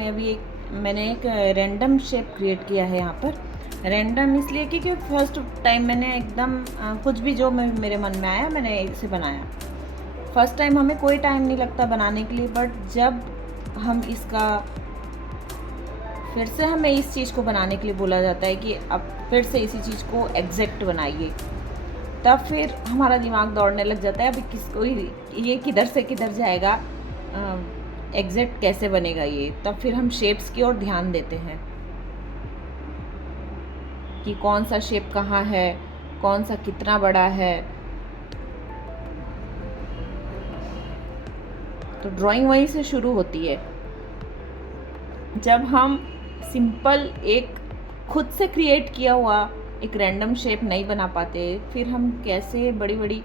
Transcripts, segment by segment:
हमें अभी मैंने एक रैंडम शेप क्रिएट किया है यहाँ पर। रैंडम इसलिए क्योंकि फर्स्ट टाइम मैंने एकदम कुछ भी जो मेरे मन में आया मैंने इसे बनाया। फर्स्ट टाइम हमें कोई टाइम नहीं लगता बनाने के लिए, बट जब हम इसका फिर से हमें इस चीज़ को बनाने के लिए बोला जाता है कि अब फिर से इसी चीज़ को एग्जैक्ट बनाइए, तब फिर हमारा दिमाग दौड़ने लग जाता है अभी किसको ये किधर से किधर जाएगा, एग्जैक्ट कैसे बनेगा ये। तब फिर हम शेप्स की ओर ध्यान देते हैं कि कौन सा शेप कहाँ है, कौन सा कितना बड़ा है। तो ड्राइंग वहीं से शुरू होती है। जब हम सिंपल एक खुद से क्रिएट किया हुआ एक रैंडम शेप नहीं बना पाते, फिर हम कैसे बड़ी बड़ी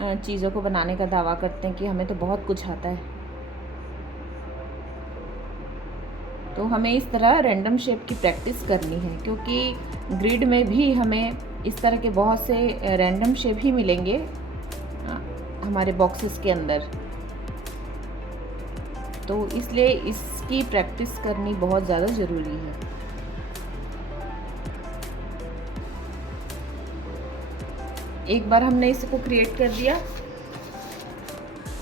चीज़ों को बनाने का दावा करते हैं कि हमें तो बहुत कुछ आता है। तो हमें इस तरह रैंडम शेप की प्रैक्टिस करनी है, क्योंकि ग्रिड में भी हमें इस तरह के बहुत से रैंडम शेप ही मिलेंगे हमारे बॉक्सेस के अंदर। तो इसलिए इसकी प्रैक्टिस करनी बहुत ज़्यादा ज़रूरी है। एक बार हमने इसको क्रिएट कर दिया,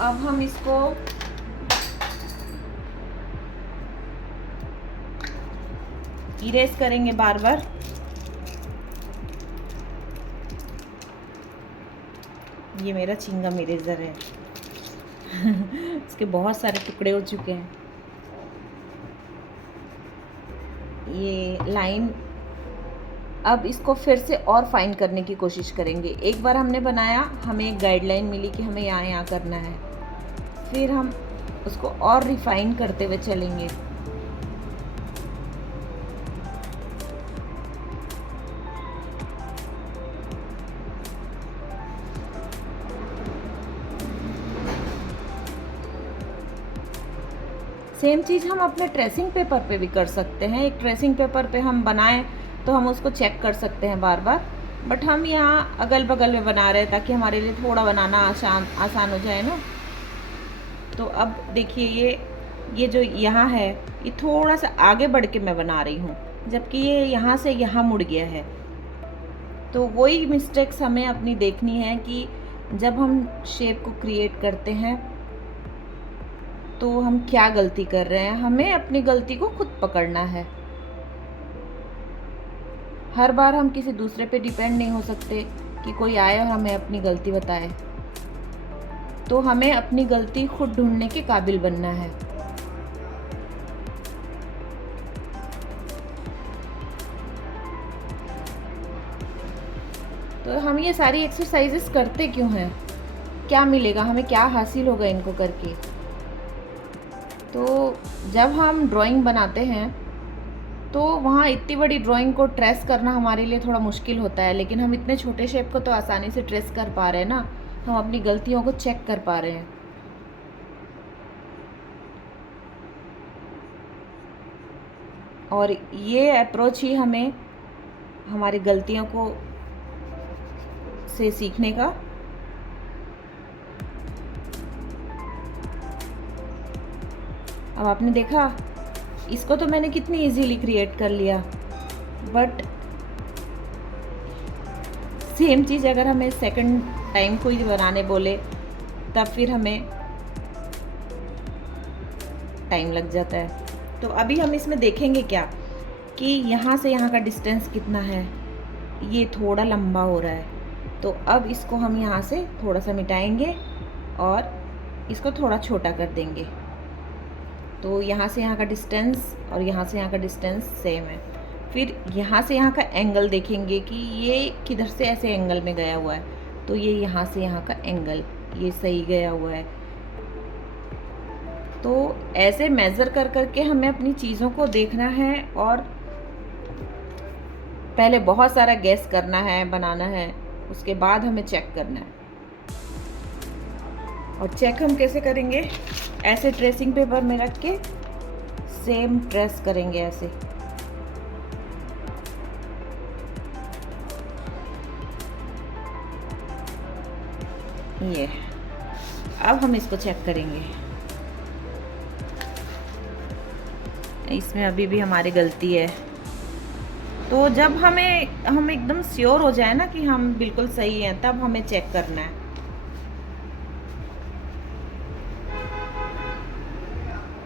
अब हम इसको इरेज करेंगे बार बार। ये मेरा चिंगम इरेजर है इसके बहुत सारे टुकड़े हो चुके हैं। ये लाइन, अब इसको फिर से और फाइन करने की कोशिश करेंगे। एक बार हमने बनाया, हमें एक गाइडलाइन मिली कि हमें यहाँ करना है, फिर हम उसको और रिफाइन करते हुए चलेंगे। सेम चीज़ हम अपने ट्रेसिंग पेपर पे भी कर सकते हैं। एक ट्रेसिंग पेपर पे हम बनाएं तो हम उसको चेक कर सकते हैं बार बार, बट हम यहाँ अगल बगल में बना रहे हैं ताकि हमारे लिए थोड़ा बनाना आसान हो जाए ना। तो अब देखिए ये जो यहाँ है, ये थोड़ा सा आगे बढ़ के मैं बना रही हूँ, जबकि ये यहाँ से यहाँ मुड़ गया है। तो वही मिस्टेक्स हमें अपनी देखनी है कि जब हम शेप को क्रिएट करते हैं तो हम क्या गलती कर रहे हैं। हमें अपनी गलती को खुद पकड़ना है। हर बार हम किसी दूसरे पे डिपेंड नहीं हो सकते कि कोई आए और हमें अपनी गलती बताए। तो हमें अपनी गलती खुद ढूंढने के काबिल बनना है। तो हम ये सारी एक्सरसाइजेस करते क्यों हैं, क्या मिलेगा हमें, क्या हासिल होगा इनको करके। तो जब हम ड्राइंग बनाते हैं तो वहाँ इतनी बड़ी ड्राइंग को ट्रेस करना हमारे लिए थोड़ा मुश्किल होता है, लेकिन हम इतने छोटे शेप को तो आसानी से ट्रेस कर पा रहे हैं ना। हम अपनी गलतियों को चेक कर पा रहे हैं। और ये अप्रोच ही हमें हमारी गलतियों को से सीखने का अब आपने देखा, इसको तो मैंने कितनी इजीली क्रिएट कर लिया, बट सेम चीज़ अगर हमें सेकंड टाइम कोई बनाने बोले तब फिर हमें टाइम लग जाता है। तो अभी हम इसमें देखेंगे क्या कि यहाँ से यहाँ का डिस्टेंस कितना है। ये थोड़ा लंबा हो रहा है, तो अब इसको हम यहाँ से थोड़ा सा मिटाएंगे और इसको थोड़ा छोटा कर देंगे। तो यहाँ से यहाँ का डिस्टेंस और यहाँ से यहाँ का डिस्टेंस सेम है। फिर यहाँ से यहाँ का एंगल देखेंगे कि ये किधर से ऐसे एंगल में गया हुआ है, तो ये यहाँ से यहाँ का एंगल ये सही गया हुआ है। तो ऐसे मेज़र कर करके हमें अपनी चीज़ों को देखना है और पहले बहुत सारा गैस करना है, बनाना है, उसके बाद हमें चेक करना है। और चेक हम कैसे करेंगे, ऐसे ट्रेसिंग पेपर में रख के सेम ट्रेस करेंगे ऐसे। ये अब हम इसको चेक करेंगे। इसमें अभी भी हमारी गलती है। तो जब हम एकदम श्योर हो जाए ना कि हम बिल्कुल सही हैं, तब हमें चेक करना है।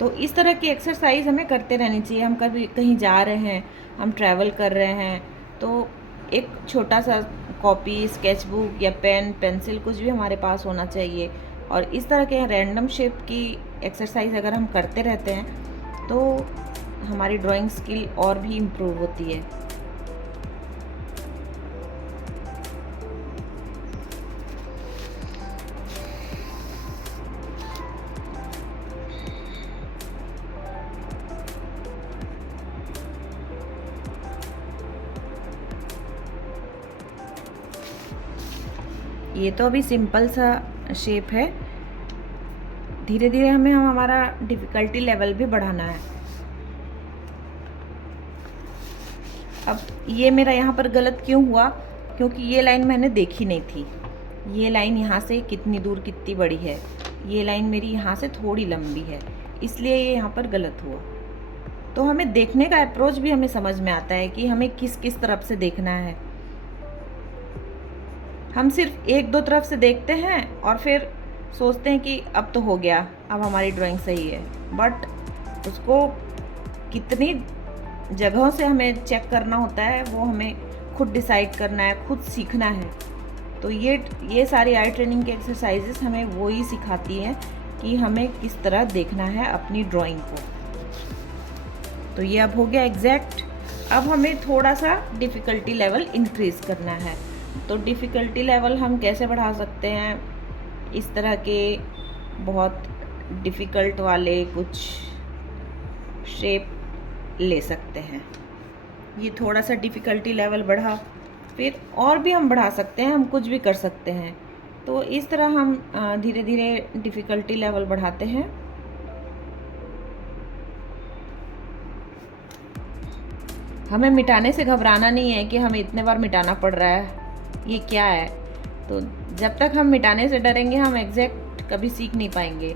तो इस तरह की एक्सरसाइज हमें करते रहनी चाहिए। हम कभी कहीं जा रहे हैं, हम ट्रैवल कर रहे हैं, तो एक छोटा सा कॉपी, स्केचबुक या पेन, पेंसिल कुछ भी हमारे पास होना चाहिए। और इस तरह के रैंडम शेप की एक्सरसाइज अगर हम करते रहते हैं तो हमारी ड्राइंग स्किल और भी इम्प्रूव होती है। ये तो अभी सिंपल सा शेप है, धीरे धीरे हमें हमारा डिफ़िकल्टी लेवल भी बढ़ाना है। अब ये मेरा यहाँ पर गलत क्यों हुआ? क्योंकि ये लाइन मैंने देखी नहीं थी। ये लाइन यहाँ से कितनी दूर कितनी बड़ी है, ये लाइन मेरी यहाँ से थोड़ी लंबी है, इसलिए ये यहाँ पर गलत हुआ। तो हमें देखने का अप्रोच भी हमें समझ में आता है कि हमें किस किस तरफ से देखना है। हम सिर्फ एक दो तरफ से देखते हैं और फिर सोचते हैं कि अब तो हो गया, अब हमारी ड्राइंग सही है। बट उसको कितनी जगहों से हमें चेक करना होता है, वो हमें खुद डिसाइड करना है, खुद सीखना है। तो ये सारी आई ट्रेनिंग की एक्सरसाइजेस हमें वो ही सिखाती हैं कि हमें किस तरह देखना है अपनी ड्राइंग को। तो ये अब हो गया एग्जैक्ट। अब हमें थोड़ा सा डिफ़िकल्टी लेवल इंक्रीज़ करना है। तो डिफ़िकल्टी लेवल हम कैसे बढ़ा सकते हैं? इस तरह के बहुत डिफ़िकल्ट वाले कुछ शेप ले सकते हैं। ये थोड़ा सा डिफ़िकल्टी लेवल बढ़ा, फिर और भी हम बढ़ा सकते हैं, हम कुछ भी कर सकते हैं। तो इस तरह हम धीरे धीरे डिफ़िकल्टी लेवल बढ़ाते हैं। हमें मिटाने से घबराना नहीं है कि हमें इतने बार मिटाना पड़ रहा है, ये क्या है। तो जब तक हम मिटाने से डरेंगे, हम एग्जैक्ट कभी सीख नहीं पाएंगे।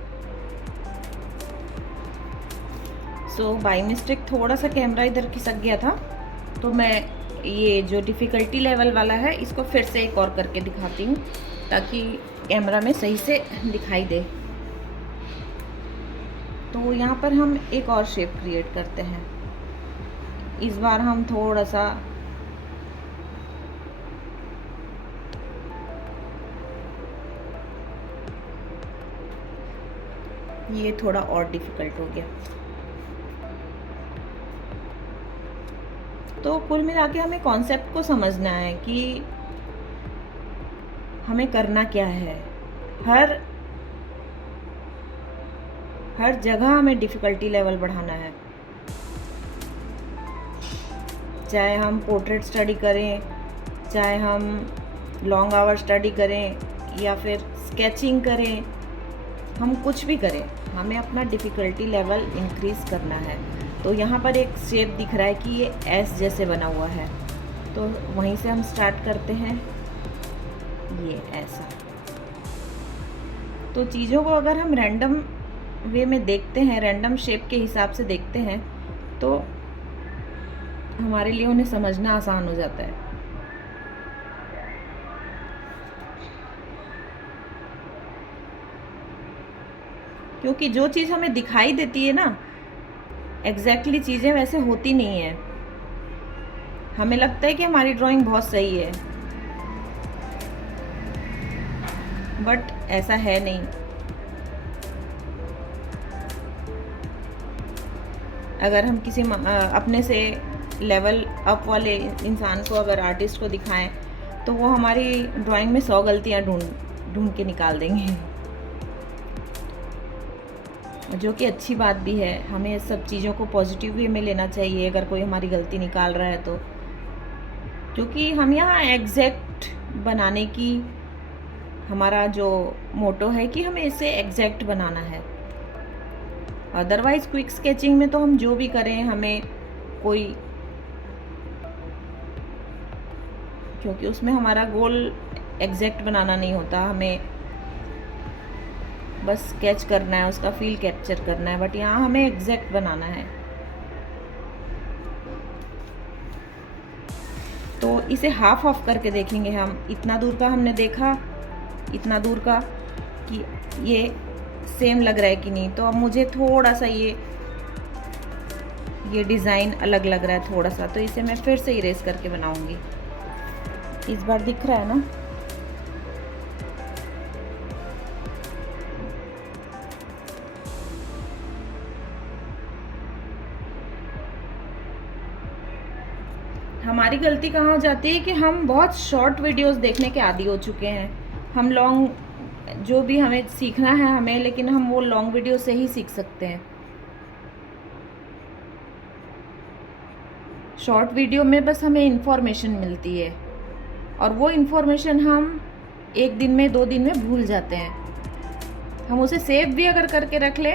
सो बाय मिस्टेक थोड़ा सा कैमरा इधर खिसक गया था, तो मैं ये जो डिफ़िकल्टी लेवल वाला है इसको फिर से एक और करके दिखाती हूँ ताकि कैमरा में सही से दिखाई दे। तो यहाँ पर हम एक और शेप क्रिएट करते हैं। इस बार हम थोड़ा सा ये थोड़ा और डिफ़िकल्ट हो गया। तो कुल मिला के हमें कॉन्सेप्ट को समझना है कि हमें करना क्या है। हर जगह हमें डिफ़िकल्टी लेवल बढ़ाना है। चाहे हम पोर्ट्रेट स्टडी करें, चाहे हम लॉन्ग आवर स्टडी करें या फिर स्केचिंग करें, हम कुछ भी करें, हमें अपना डिफ़िकल्टी लेवल इंक्रीज़ करना है। तो यहाँ पर एक शेप दिख रहा है कि ये एस जैसे बना हुआ है, तो वहीं से हम स्टार्ट करते हैं, ये ऐसा। तो चीज़ों को अगर हम रैंडम वे में देखते हैं, रैंडम शेप के हिसाब से देखते हैं, तो हमारे लिए उन्हें समझना आसान हो जाता है। क्योंकि जो चीज़ हमें दिखाई देती है ना, एग्जैक्टली चीज़ें वैसे होती नहीं है। हमें लगता है कि हमारी ड्राइंग बहुत सही है, बट ऐसा है नहीं। अगर हम किसी अपने से लेवल अप वाले इंसान को, अगर आर्टिस्ट को दिखाएं, तो वो हमारी ड्राइंग में 100 गलतियां ढूंढ के निकाल देंगे, जो कि अच्छी बात भी है। हमें सब चीज़ों को पॉजिटिव वे में लेना चाहिए अगर कोई हमारी गलती निकाल रहा है तो, क्योंकि हम यहाँ एग्जैक्ट बनाने की, हमारा जो मोटो है कि हमें इसे एग्जैक्ट बनाना है। अदरवाइज़ क्विक स्केचिंग में तो हम जो भी करें, हमें कोई, क्योंकि उसमें हमारा गोल एग्जैक्ट बनाना नहीं होता, हमें बस स्केच करना है, उसका फील कैप्चर करना है। बट यहाँ हमें एग्जैक्ट बनाना है। तो इसे हाफ ऑफ करके देखेंगे हम। इतना दूर का हमने देखा, इतना दूर का कि ये सेम लग रहा है कि नहीं। तो अब मुझे थोड़ा सा ये डिज़ाइन अलग लग रहा है थोड़ा सा, तो इसे मैं फिर से इरेज करके बनाऊंगी। इस बार दिख रहा है ना? हमारी गलती कहाँ हो जाती है कि हम बहुत शॉर्ट वीडियोस देखने के आदी हो चुके हैं। हम लॉन्ग जो भी हमें सीखना है हमें, लेकिन हम वो लॉन्ग वीडियो से ही सीख सकते हैं। शॉर्ट वीडियो में बस हमें इन्फॉर्मेशन मिलती है, और वो इन्फॉर्मेशन हम एक दिन में 2 दिन में भूल जाते हैं। हम उसे सेव भी अगर करके रख ले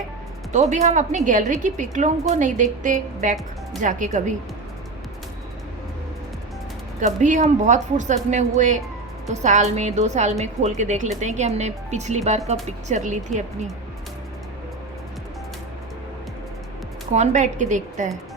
तो भी हम अपनी गैलरी की पिक्लों को नहीं देखते बैक जाके। कभी हम बहुत फुर्सत में हुए तो साल में 2 साल में खोल के देख लेते हैं कि हमने पिछली बार कब पिक्चर ली थी अपनी। कौन बैठ के देखता है?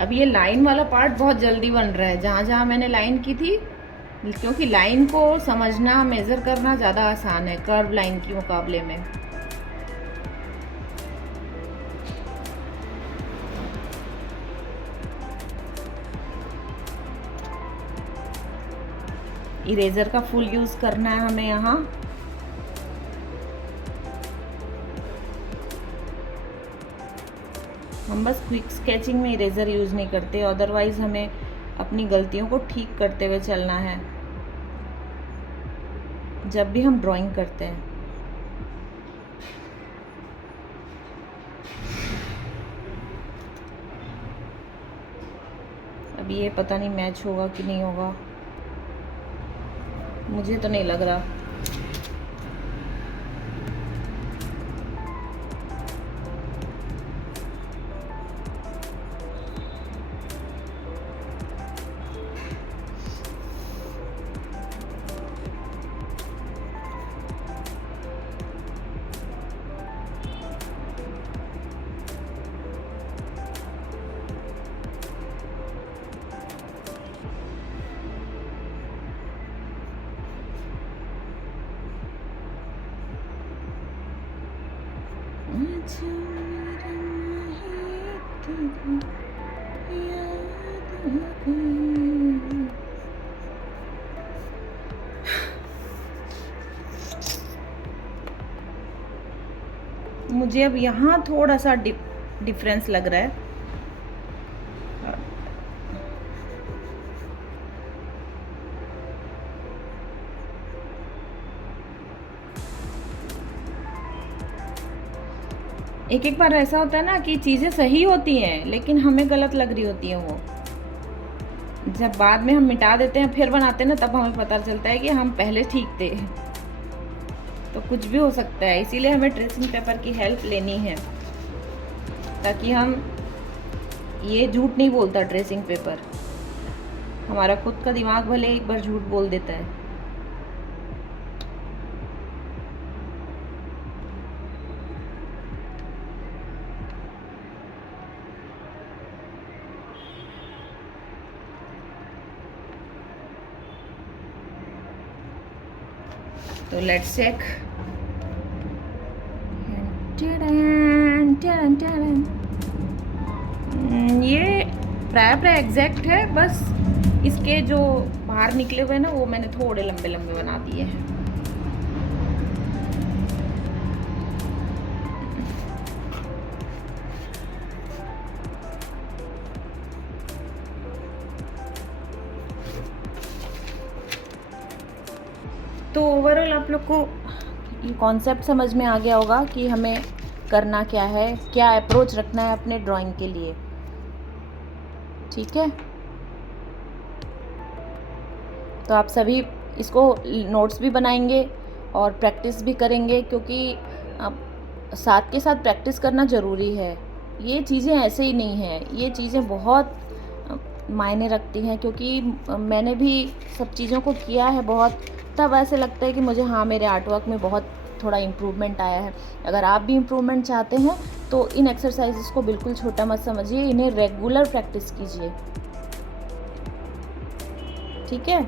अब ये लाइन वाला पार्ट बहुत जल्दी बन रहा है, जहाँ जहाँ मैंने लाइन की थी, क्योंकि लाइन को समझना, मेज़र करना ज़्यादा आसान है कर्व लाइन के मुकाबले में। इरेजर का फुल यूज़ करना है हमें यहाँ। हम बस क्विक स्केचिंग में इरेज़र यूज़ नहीं करते, अदरवाइज़ हमें अपनी गलतियों को ठीक करते हुए चलना है जब भी हम ड्राइंग करते हैं। अब ये पता नहीं मैच होगा कि नहीं होगा, मुझे तो नहीं लग रहा। मुझे अब यहाँ थोड़ा सा डिफरेंस लग रहा है। एक बार ऐसा होता है ना कि चीज़ें सही होती हैं लेकिन हमें गलत लग रही होती हैं। वो जब बाद में हम मिटा देते हैं फिर बनाते हैं ना, तब हमें पता चलता है कि हम पहले ठीक थे। तो कुछ भी हो सकता है, इसीलिए हमें ट्रेसिंग पेपर की हेल्प लेनी है, ताकि हम, ये झूठ नहीं बोलता ट्रेसिंग पेपर। हमारा खुद का दिमाग भले एक बार झूठ बोल देता है। तो लेट्स चेक। ये प्राय एग्जैक्ट है, बस इसके जो बाहर निकले हुए ना वो मैंने थोड़े लंबे लंबे बना दिए हैं। तो ओवरऑल आप लोग को ये कॉन्सेप्ट समझ में आ गया होगा कि हमें करना क्या है, क्या अप्रोच रखना है अपने ड्राइंग के लिए। ठीक है। तो आप सभी इसको नोट्स भी बनाएंगे और प्रैक्टिस भी करेंगे, क्योंकि साथ के साथ प्रैक्टिस करना ज़रूरी है। ये चीज़ें ऐसे ही नहीं हैं, ये चीज़ें बहुत मायने रखती हैं, क्योंकि मैंने भी सब चीज़ों को किया है बहुत, तब ऐसे लगता है कि मुझे हाँ मेरे आर्ट वर्क में बहुत थोड़ा इम्प्रूवमेंट आया है। अगर आप भी इम्प्रूवमेंट चाहते हैं तो इन एक्सरसाइजेस को बिल्कुल छोटा मत समझिए, इन्हें रेगुलर प्रैक्टिस कीजिए, ठीक है।